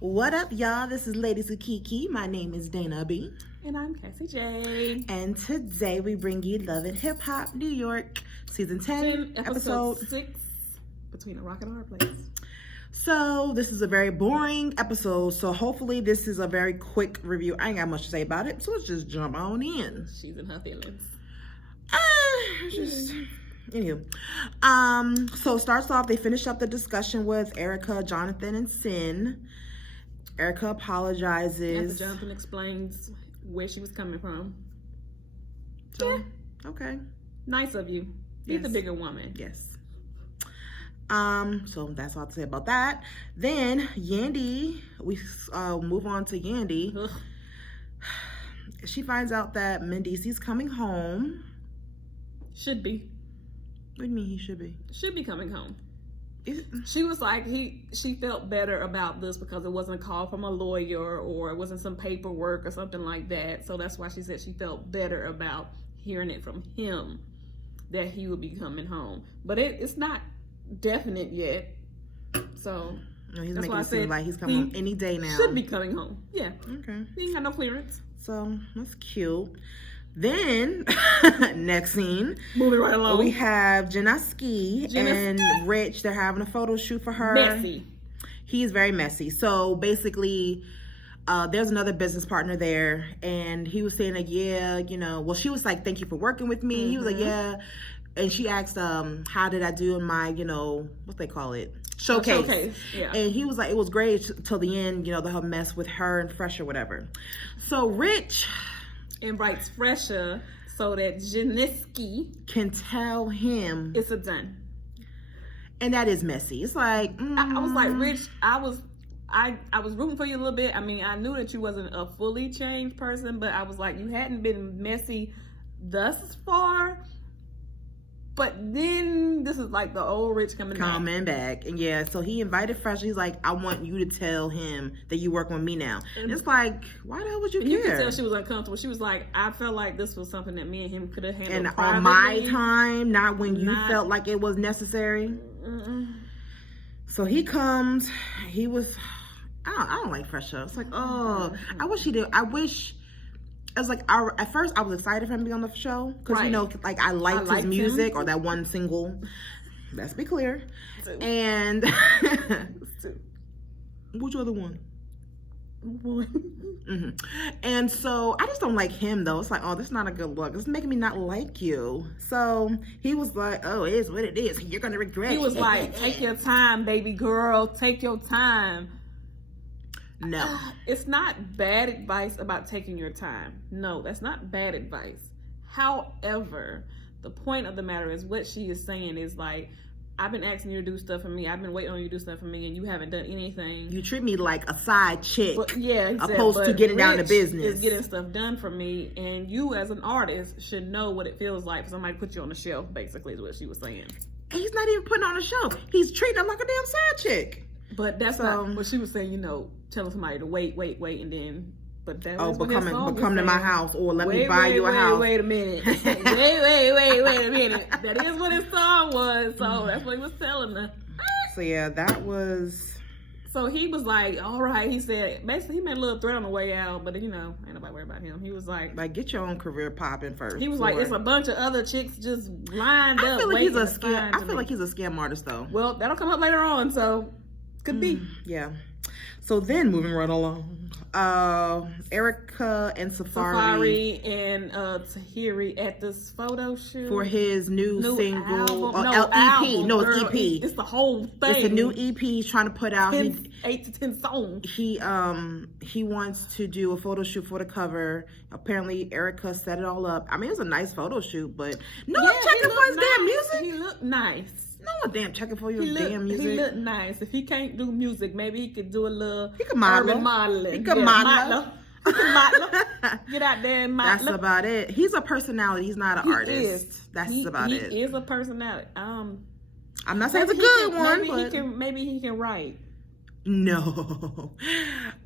What up, y'all? This is Ladies with KeKe. My name is Dana B. And I'm Cassie J. And today we bring you Love and HipHop New York, Season 10, Episode 6, Between a Rock and a Hard Place. So this is a very boring episode, so hopefully this is a very quick review. I ain't got much to say about it, so let's just jump on in. She's in her feelings. Anywho. So it starts off, they finish up the discussion with Erica, Jonathan, and Sin. Erica apologizes. After Jonathan explains where she was coming from. So, yeah. Okay. Nice of you. Be the bigger woman. Yes. So that's all to say about that. Then Yandy, we move on to Yandy. Ugh. She finds out that Mendeece's coming home. Should be. What do you mean he should be? Should be coming home. She was like, she felt better about this because it wasn't a call from a lawyer or it wasn't some paperwork or something like that. So that's why she said she felt better about hearing it from him that he would be coming home. But it's not definite yet. So no, he's making it seem like he's coming home any day now. Should be coming home. Yeah. Okay. He ain't got no clearance. So that's cute. Then, next scene, moving right along, we have Janaski and Rich. They're having a photo shoot for her. Messy. He's very messy. So basically, there's another business partner there, and he was saying like, yeah, well, she was like, thank you for working with me. Mm-hmm. He was like, yeah. And she asked, how did I do in my, what they call it? Showcase. Yeah. And he was like, it was great till the end, the whole mess with her and Fresh or whatever. So Rich invites Fresher so that Janiski can tell him it's a done. And that is messy. It's like I was like, Rich, I was rooting for you a little bit. I mean, I knew that you wasn't a fully changed person, but I was like, you hadn't been messy thus far. But then this is like the old Rich coming back. And yeah, so he invited Fresh. He's like, I want you to tell him that you work with me now. And it's like, why the hell would you care? You could tell she was uncomfortable. She was like, I felt like this was something that me and him could have handled and privately. On my time, not when you felt like it was necessary. So he comes. He was, I don't like Fresh. It's like, oh, I wish he did. I was like, at first I was excited for him to be on the show because like I liked his music him. Or that one single. Let's be clear. And which other one? Mm-hmm. And so I just don't like him though. It's like, oh, this is not a good look. It's making me not like you. So he was like, oh, it is what it is. You're gonna regret it. He was like, take your time, baby girl. Take your time. No. It's not bad advice about taking your time. No, that's not bad advice. However, the point of the matter is what she is saying is like, I've been asking you to do stuff for me. I've been waiting on you to do stuff for me, and you haven't done anything. You treat me like a side chick. But, yeah, opposed to getting down to business. Is getting stuff done for me, and you as an artist should know what it feels like for somebody to put you on the shelf, basically is what she was saying. And he's not even putting on a shelf. He's treating her like a damn side chick. But that's not what she was saying, telling somebody to wait, and then, but that was but come to my house, or let me buy you a house. Wait a minute. wait a minute. That is what his song was, so that's what he was telling her. So yeah, that was. So he was like, all right, he said, basically he made a little threat on the way out, but ain't nobody worried about him. He was like, get your own career popping first. He was like, it's a bunch of other chicks just lined up. I feel like he's a scam. I feel like he's a scam artist though. Well, that'll come up later on, so. Could be. Yeah. So then moving right along, Erica and Safari and Tahiri at this photo shoot for his new single album. EP. No, it's EP. It's the whole thing. It's a new EP he's trying to put out. 8 to 10 songs. He wants to do a photo shoot for the cover. Apparently Erica set it all up. I mean, it was a nice photo shoot, but no one's checking for his damn music. He looked nice. No one damn checking for your damn music. He looked nice. If he can't do music, maybe he could do a little. He could model. Modeling. He could model. He could model. Get out there and model. That's about it. He's a personality. He's not an artist. That's about it. He is a personality. I'm not saying it's a good one, but maybe he can write. No.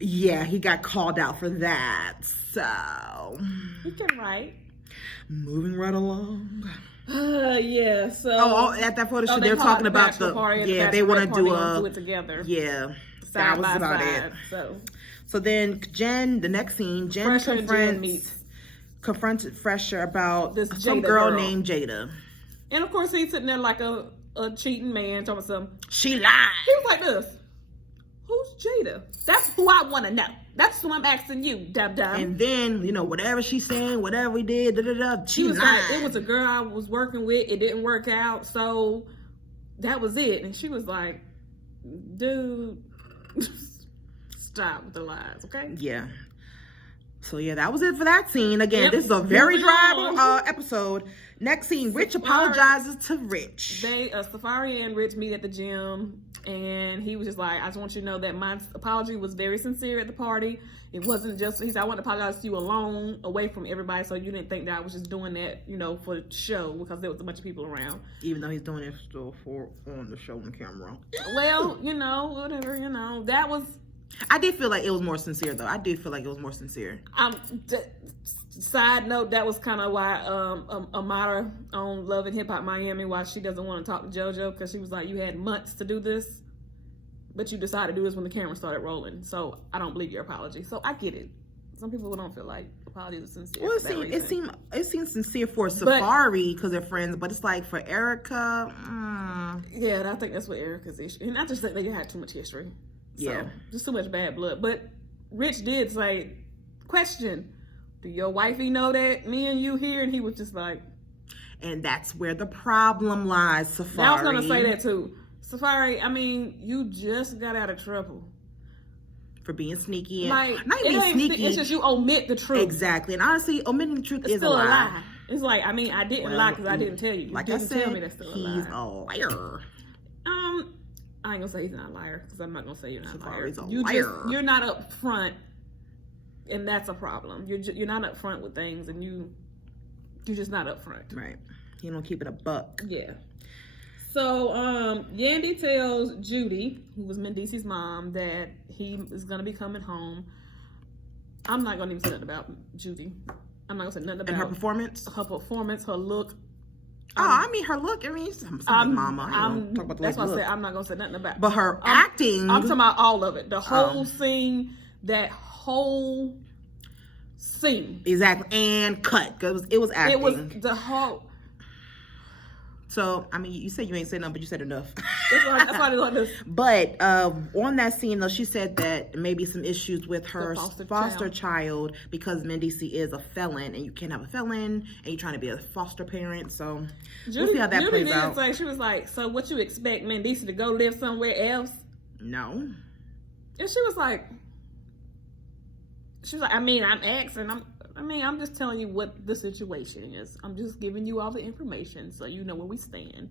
Yeah, he got called out for that. So he can write. Moving right along. Yeah, so at that photo shoot they're talking about they want to do it together. side by side. So then Jen, the next scene, Jen confronted Fresher about some girl named Jada. And of course he's sitting there like a cheating man talking about she lied. He was like this. Who's Jada? That's who I want to know. That's who I'm asking you, dum-dum. And then, whatever she's saying, whatever we did, she was like, it was a girl I was working with. It didn't work out, so that was it. And she was like, dude, stop with the lies, okay? Yeah. So, yeah, that was it for that scene. Again, this is a very dry episode. Next scene, Rich apologizes to Rich. Safari and Rich meet at the gym. And he was just like, I just want you to know that my apology was very sincere at the party. It wasn't just, he said, I want to apologize to you alone, away from everybody, so you didn't think that I was just doing that, for the show, because there was a bunch of people around. Even though he's doing it still on the show on camera. Well, whatever, that was... I did feel like it was more sincere, though. Side note, that was kind of why Amara on Love and Hip Hop Miami, why she doesn't want to talk to JoJo, because she was like, you had months to do this, but you decided to do this when the camera started rolling. So I don't believe your apology. So I get it. Some people don't feel like apologies are sincere. Well, it seems sincere for Safari because they're friends, but it's like for Erica. Yeah, I think that's what Erica's issue. And I just think they had too much history. Yeah, just too much bad blood. But Rich did say, question. Do your wifey know that me and you here? And he was just like... And that's where the problem lies, Safari. I was going to say that too. Safari, I mean, you just got out of trouble. For being sneaky. And not even sneaky. It's just you omit the truth. Exactly. And honestly, omitting the truth is still a lie. It's like, I mean, I didn't lie because I didn't tell you. Like didn't I said, tell me that's still he's a liar. I ain't going to say he's not a liar because I'm not going to say you're not Safari's a liar. You're not up front. And that's a problem. You're not up front with things, and you're just not up front. Right. You don't keep it a buck. Yeah. So Yandy tells Judy, who was Mendice's mom, that he is gonna be coming home. I'm not gonna even say nothing about Judy. I'm not gonna say nothing about her performance. Her look. I mean her look. I mean, mama. Talk about the that's what I said. I'm not gonna say nothing about. But her acting. I'm talking about all of it. The whole scene. That whole scene. Exactly. And cut. Because it was acting. It was the whole... So, I mean, you said you ain't said nothing, but you said enough. That's why I like this. But on that scene, though, she said that maybe some issues with her foster child because Mendice is a felon, and you can't have a felon, and you're trying to be a foster parent. So, we'll see how that plays out. Say, she was like, so what you expect Mendice to go live somewhere else? No. And she was like, I mean, I'm asking, I'm just telling you what the situation is. I'm just giving you all the information so you know where we stand.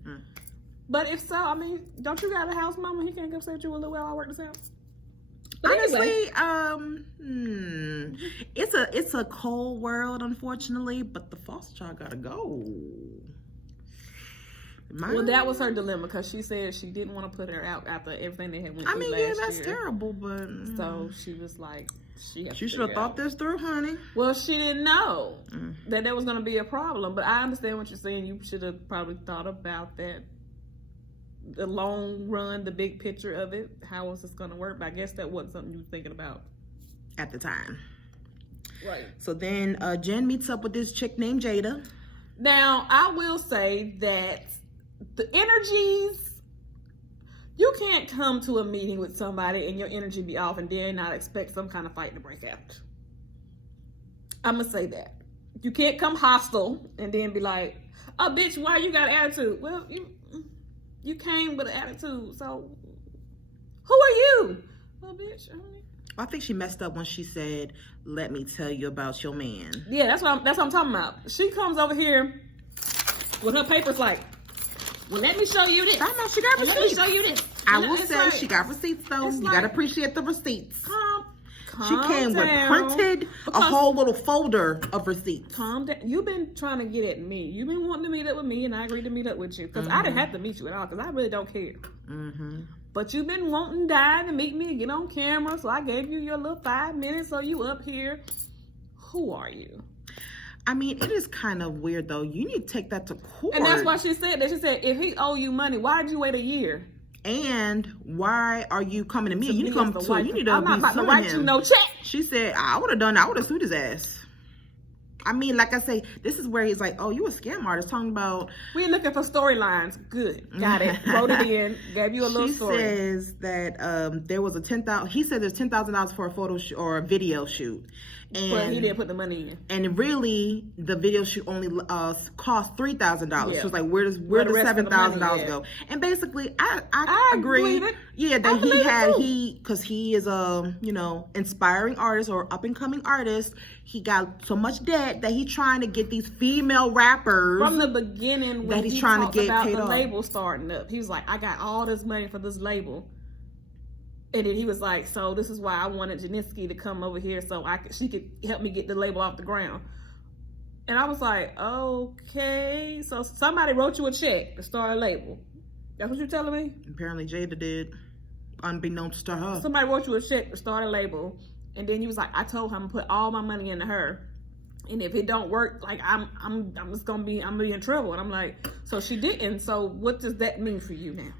But if so, I mean, don't you got a house, mama? He can't come stay with you a little while I work this out. But honestly, anyway. It's a cold world, unfortunately, but the foster child gotta go. Well, that was her dilemma because she said she didn't want to put her out after everything they had went through last year. That's terrible, but... So she was like, she should have thought this through, honey. Well, she didn't know that there was going to be a problem, but I understand what you're saying. You should have probably thought about that. The long run, the big picture of it. How was this going to work? But I guess that wasn't something you were thinking about. At the time. Right. So then Jen meets up with this chick named Jada. Now, I will say that the energies, you can't come to a meeting with somebody and your energy be off and then not expect some kind of fight to break out. I'm going to say that. You can't come hostile and then be like, oh, bitch, why you got an attitude? Well, you came with an attitude, so who are you? Well, bitch, I think she messed up when she said, let me tell you about your man. Yeah, that's what I'm talking about. She comes over here with her papers like, well, let me show you this. I know, she got receipts. Let me show you this. I will say she got receipts, though. You got to appreciate the receipts. She came with printed a whole little folder of receipts. Calm down. You've been trying to get at me. You've been wanting to meet up with me, and I agreed to meet up with you. Because I didn't have to meet you at all, because I really don't care. But you've been wanting to meet me and get on camera, so I gave you your little 5 minutes, so you up here. Who are you? I mean, it is kind of weird, though. You need to take that to court. And that's why she said that. She said, if he owe you money, why did you wait a year? And why are you coming to me? You need to come to. You need to I'm not be about to suing write you him. no check. She said, I would have done that. I would have sued his ass. I mean, like I say, this is where he's like, oh, you a scam artist talking about. We're looking for storylines. Good. Got it. Wrote it in. Gave you a little story. She says that there was a $10,000. He said there's $10,000 for a photo or a video shoot. But he didn't put the money in. And really, the video shoot only cost $3,000. Yeah. So it's like, where does $7,000 go? And basically, I agree. Yeah, that because he is a inspiring artist or up and coming artist. He got so much debt that he's trying to get these female rappers from the beginning when he's trying to get about paid the off. Label starting up. He was like, I got all this money for this label. And then he was like, so this is why I wanted Janiski to come over here so she could help me get the label off the ground. And I was like, okay. So somebody wrote you a check to start a label. That's what you're telling me? Apparently Jada did, unbeknownst to her. Somebody wrote you a check to start a label. And then you was like, I told him to put all my money into her. And if it don't work, like I'm just gonna be in trouble. And I'm like, so she didn't. So what does that mean for you now?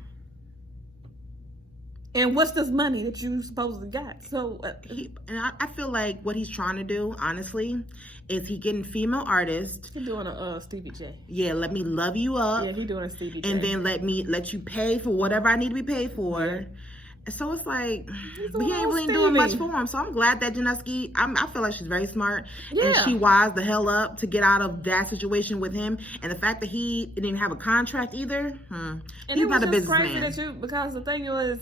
And what's this money that you supposedly got? So, I feel like what he's trying to do, honestly, is he getting female artists. He's doing a Stevie J. Yeah, let me love you up. Yeah, he's doing a Stevie J. And then let you pay for whatever I need to be paid for. Yeah. So it's like, but he ain't really doing much for him. So I'm glad that Janiski, I feel like she's very smart. Yeah. And she wised the hell up to get out of that situation with him. And the fact that he didn't even have a contract either. And he's not a businessman. Crazy because the thing was,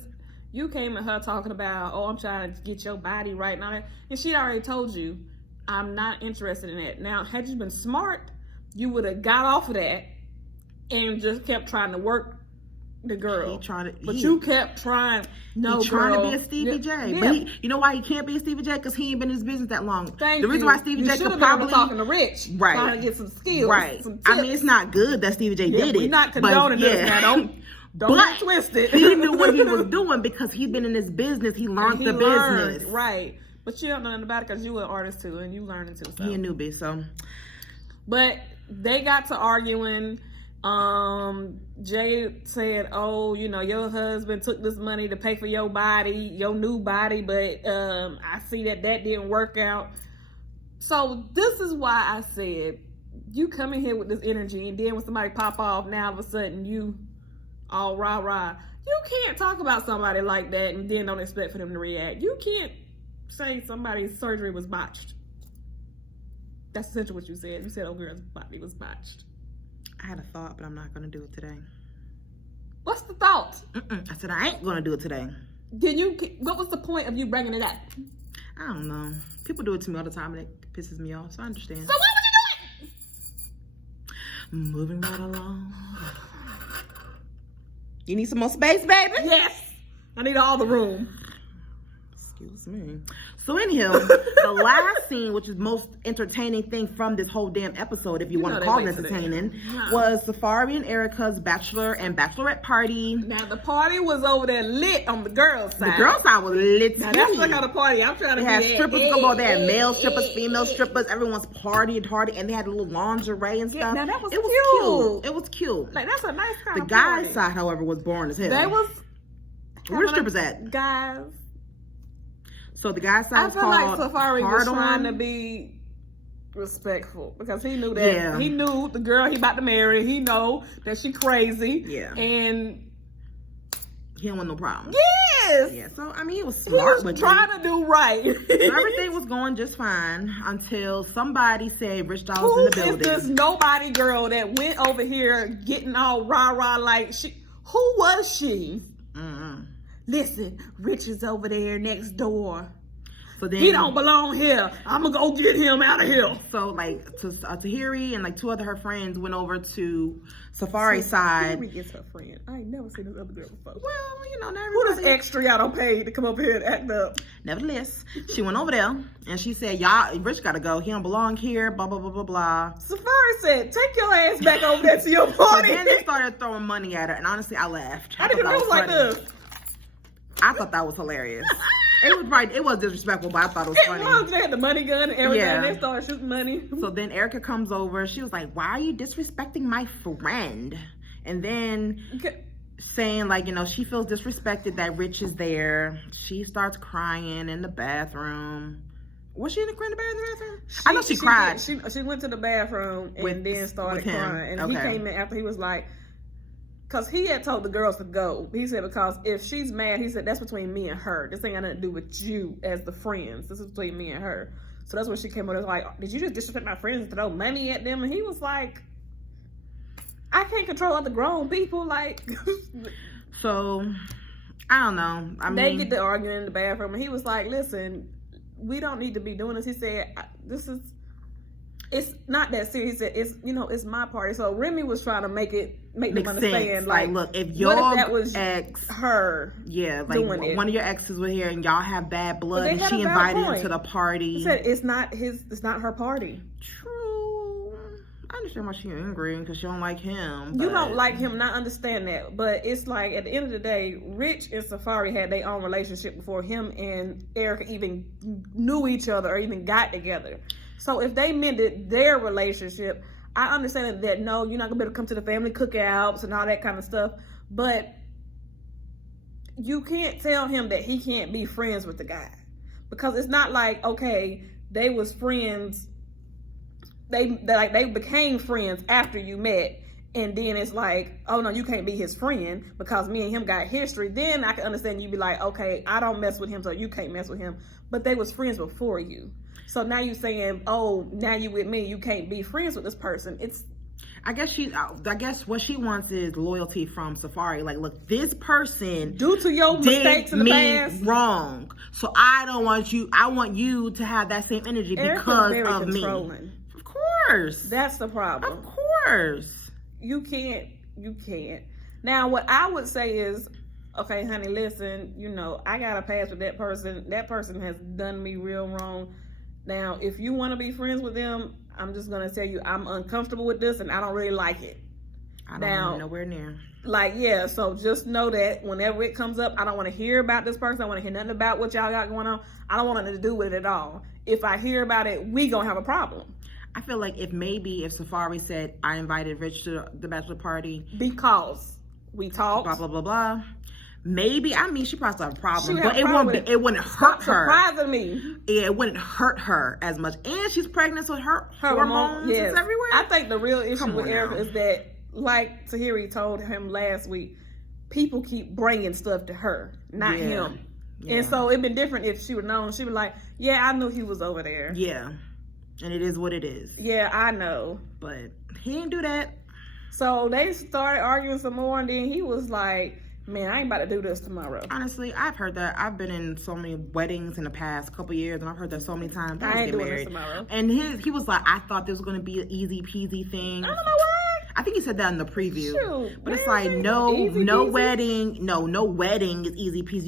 you came at her talking about, I'm trying to get your body right and all that. And she'd already told you, I'm not interested in that. Now, had you been smart, you would have got off of that and just kept trying to work the girl. You kept trying. No, trying to be a Stevie J. Yeah. But you know why he can't be a Stevie J? Because he ain't been in his business that long. The reason why Stevie J could probably talking to Rich, trying to get some skills, right? Some I mean, it's not good that Stevie J did it. We're not condoning this now. Don't get twisted. He knew what he was doing because he's been in this business. He learned the business. Right. But you don't know nothing about it because you were an artist too and you learning too. So. He a newbie, so. But they got to arguing. Jay said, your husband took this money to pay for your body, your new body, but I see that didn't work out. So this is why I said, you come in here with this energy and then when somebody pop off, now all of a sudden you all rah. You can't talk about somebody like that and then don't expect for them to react. You can't say somebody's surgery was botched. That's essentially what you said. You said, girl's body was botched. I had a thought, but I'm not going to do it today. What's the thought? I said, I ain't going to do it today. What was the point of you bringing it up? I don't know. People do it to me all the time and it pisses me off, so I understand. So why would you do it? Moving right along. You need some more space, baby? Yes. I need all the room. Excuse me. So anyhow, the last scene, which is most entertaining thing from this whole damn episode, if you want to call it entertaining, was Safari and Erica's bachelor and bachelorette party. Now the party was over there lit on the girls' side. The girls' side was lit. Now that's the kind of party I'm trying to be at. They had strippers go there, male strippers, female strippers, everyone's partying, and they had a little lingerie and stuff. Now that was cute. It was cute. Like that's a nice kind of party. The guys' side, however, was boring as hell. They was. Where the strippers at? Guys. So the guy's side was called I feel like Safari was trying to be respectful because he knew that he knew the girl he about to marry. He know that she crazy. Yeah. And he don't want no problem. Yes. Yeah. So I mean, he was smart. He was trying to do right. So everything was going just fine until somebody said Rich Doll was in the building. Who is this nobody girl that went over here getting all rah like she? Who was she? Listen, Rich is over there next door. So then, he don't belong here. I'm gonna go get him out of here. So like, Tahiri and like two other her friends went over to Safari's side. Tahiri is her friend. I ain't never seen this other girl before. Well, not everybody. Who does extra y'all don't pay to come up here and act up? Nevertheless, she went over there and she said, "Y'all, Rich gotta go. He don't belong here." Blah blah blah blah blah. Safari said, "Take your ass back over there to your party." So then they started throwing money at her, and honestly, I laughed. I didn't know it was like this. I thought that was hilarious. It was disrespectful, but I thought it was funny. They had the money gun and everything. Yeah. They started shooting money. So then Erica comes over. She was like, "Why are you disrespecting my friend?" And then saying, like, you know, she feels disrespected that Rich is there. She starts crying in the bathroom. Was she crying in the bathroom? I know she cried. She went to the bathroom and then started crying. And he came in after. He was like, because he had told the girls to go. He said, because if she's mad, he said, that's between me and her. This ain't got nothing to do with you as the friends. This is between me and her. So that's when she came over. It was like, did you just disrespect my friends and throw money at them? And he was like, I can't control other grown people. Like, so I don't know. I mean, they get to arguing in the bathroom, and he was like, listen, we don't need to be doing this. He said, it's not that serious. He said, it's my party. So Remy was trying to make them understand, sense. Like, look, if what your if that was ex, her, like doing it? One of your exes were here, and y'all have bad blood, and she invited him to the party. He said, it's not her party. True. I understand why she's angry, because she don't like him. You don't like him, and I understand that. But it's like, at the end of the day, Rich and Safari had their own relationship before him and Erica even knew each other or even got together. So if they mended their relationship, I understand that no, you're not gonna be able to come to the family cookouts and all that kind of stuff. But you can't tell him that he can't be friends with the guy, because it's not like, okay, they was friends. They became friends after you met, and then it's like, oh no, you can't be his friend because me and him got history. Then I can understand you be like, okay, I don't mess with him, so you can't mess with him. But they was friends before you. So now you saying, oh, now you with me, you can't be friends with this person. I guess what she wants is loyalty from Safari. Like, look, this person due to your mistakes in the past wrong. So I don't want you. I want you to have that same energy because of me. Of course, that's the problem. Of course, you can't. Now, what I would say is, okay, honey, listen. I got a past with that person. That person has done me real wrong. Now, if you want to be friends with them, I'm just going to tell you, I'm uncomfortable with this and I don't really like it. I don't want nowhere near. Like, yeah, so just know that whenever it comes up, I don't want to hear about this person. I want to hear nothing about what y'all got going on. I don't want nothing to do with it at all. If I hear about it, we going to have a problem. I feel like if Safari said, I invited Rich to the bachelor party. Because we talked. Blah, blah, blah, blah. Maybe, she probably still have a problem, but it wouldn't hurt her. Surprising me. Yeah, it wouldn't hurt her as much. And she's pregnant, so her hormones is everywhere. I think the real issue with Erica is that, like Tahiri told him last week, people keep bringing stuff to her, not him. Yeah. And so it'd been different if she would known. She would like, yeah, I knew he was over there. Yeah. And it is what it is. Yeah, I know. But he didn't do that. So they started arguing some more, and then he was like, man, I ain't about to do this tomorrow. Honestly, I've heard that. I've been in so many weddings in the past couple years, and I've heard that so many times. I ain't doing this tomorrow. And he was like, I thought this was going to be an easy peasy thing. I don't know why. I think he said that in the preview. Shoot, but it's like, no wedding. No wedding is easy peasy.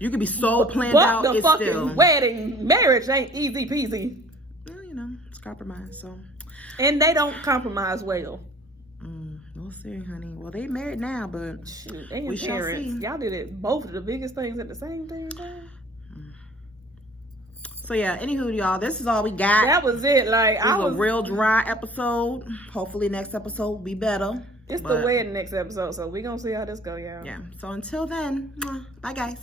You could be so planned out. But the fucking wedding, marriage ain't easy peasy. Well, it's compromise, so. And they don't compromise well. We'll see, honey. Well, they married now, but shoot, we shall see. Y'all did it, both of the biggest things at the same time. So yeah, anywho, y'all, this is all we got. That was it. Like, it was a real dry episode. Hopefully next episode will be better. It's the wedding next episode, so we gonna see how this go, y'all. Yeah. So until then, bye guys.